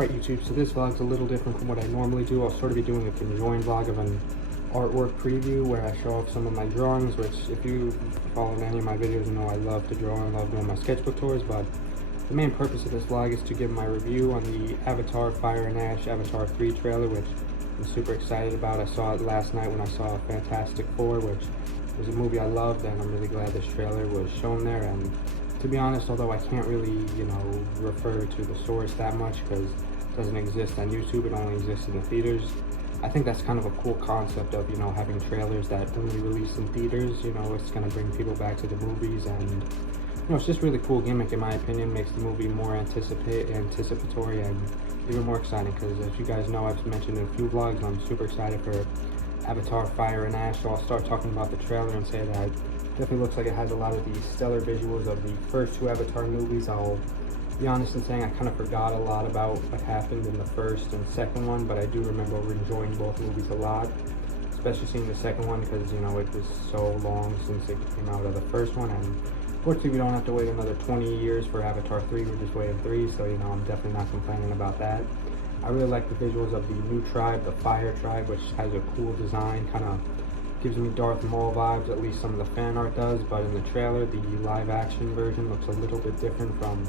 Alright YouTube, so this vlog's a little different from what I normally do. I'll sort of be doing a conjoined vlog of an artwork preview where I show off some of my drawings, which if you followed any of my videos, you know I love to draw and love doing my sketchbook tours, but the main purpose of this vlog is to give my review on the Avatar Fire and Ash Avatar 3 trailer, which I'm super excited about. I saw it last night when I saw Fantastic Four, which was a movie I loved, and I'm really glad this trailer was shown there. And to be honest, although I can't really, refer to the source that much because it doesn't exist on YouTube, it only exists in the theaters. I think that's kind of a cool concept of, having trailers that only release in theaters. It's going to bring people back to the movies, and, it's just really cool gimmick, in my opinion. Makes the movie more anticipatory and even more exciting, because as you guys know, I've mentioned in a few vlogs, I'm super excited for Avatar Fire and Ash. So I'll start talking about the trailer and say that it definitely looks like it has a lot of the stellar visuals of the first two Avatar movies. I'll be honest in saying I kind of forgot a lot about what happened in the first and second one, but I do remember enjoying both movies a lot, especially seeing the second one because, it was so long since it came out of the first one, and fortunately we don't have to wait another 20 years for Avatar 3, we're just waiting 3, so, I'm definitely not complaining about that. I really like the visuals of the new tribe, the Fire Tribe, which has a cool design, kind of gives me Darth Maul vibes, at least some of the fan art does, but in the trailer, the live action version looks a little bit different from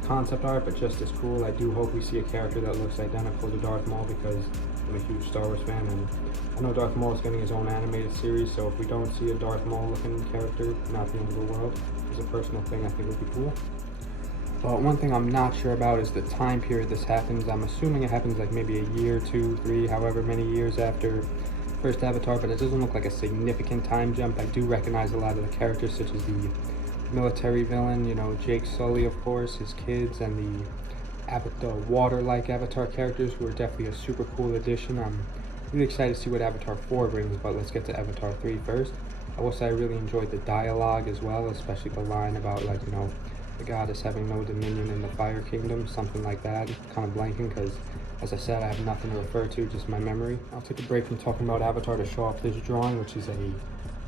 the concept art, but just as cool. I do hope we see a character that looks identical to Darth Maul because I'm a huge Star Wars fan, and I know Darth Maul is getting his own animated series, so if we don't see a Darth Maul looking character, not the end of the world. It's a personal thing I think would be cool. But one thing I'm not sure about is the time period this happens. I'm assuming it happens like maybe a year, 2, 3, however many years after first Avatar, but it doesn't look like a significant time jump. I do recognize a lot of the characters, such as the military villain, Jake Sully, of course, his kids, and the water-like Avatar characters, who are definitely a super cool addition. I'm really excited to see what Avatar 4 brings, but let's get to Avatar 3 first. I will say I really enjoyed the dialogue as well, especially the line about, the goddess having no dominion in the Fire Kingdom, something like that. Kind of blanking because, as I said, I have nothing to refer to, just my memory. I'll take a break from talking about Avatar to show off this drawing, which is a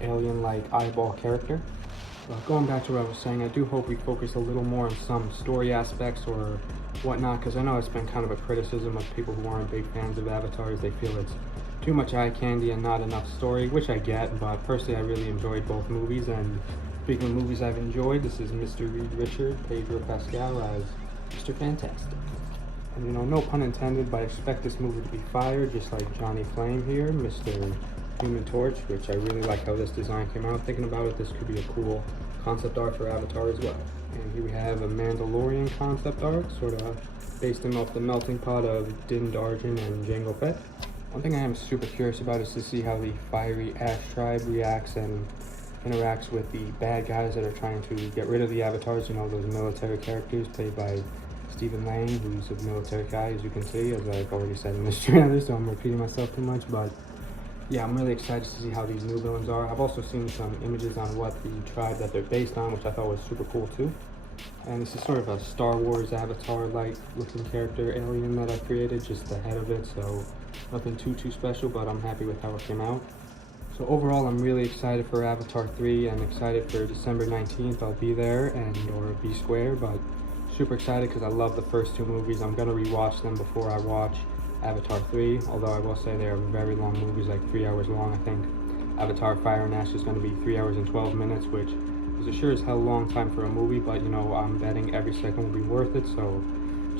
alien-like eyeball character. Going back to what I was saying, I do hope we focus a little more on some story aspects or whatnot, because I know it's been kind of a criticism of people who aren't big fans of Avatars. They feel it's too much eye candy and not enough story, which I get, but personally I really enjoyed both movies. And speaking of movies I've enjoyed, this is Mr. Reed Richard, Pedro Pascal as Mr. Fantastic. And no pun intended, but I expect this movie to be fire, just like Johnny Flame here, Mr. Human Torch, which I really like how this design came out. Thinking about it, this could be a cool concept art for Avatar as well. And here we have a Mandalorian concept art, sort of based off the melting pot of Din Djarin and Jango Fett. One thing I am super curious about is to see how the fiery Ash tribe reacts and interacts with the bad guys that are trying to get rid of the Avatars, those military characters played by Stephen Lang, who's a military guy, as you can see, as I've already said in this trailer, so I'm repeating myself too much, but yeah, I'm really excited to see how these new villains are. I've also seen some images on what the tribe that they're based on, which I thought was super cool too. And this is sort of a Star Wars Avatar-like looking character alien that I created, just the head of it, so nothing too special, but I'm happy with how it came out. So overall, I'm really excited for Avatar 3 and excited for December 19th. I'll be there or be square, but super excited because I love the first two movies. I'm going to rewatch them before I watch Avatar 3, although I will say they are very long movies, like 3 hours long. I think Avatar Fire and Ash is going to be 3 hours and 12 minutes, which is a sure as hell long time for a movie, but I'm betting every second will be worth it. So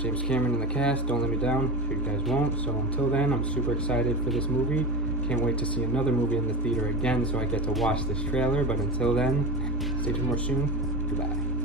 James Cameron in the cast, don't let me down, sure you guys won't. So until then, I'm super excited for this movie. Can't wait to see another movie in the theater again so I get to watch this trailer, but until then, stay tuned more soon. Goodbye.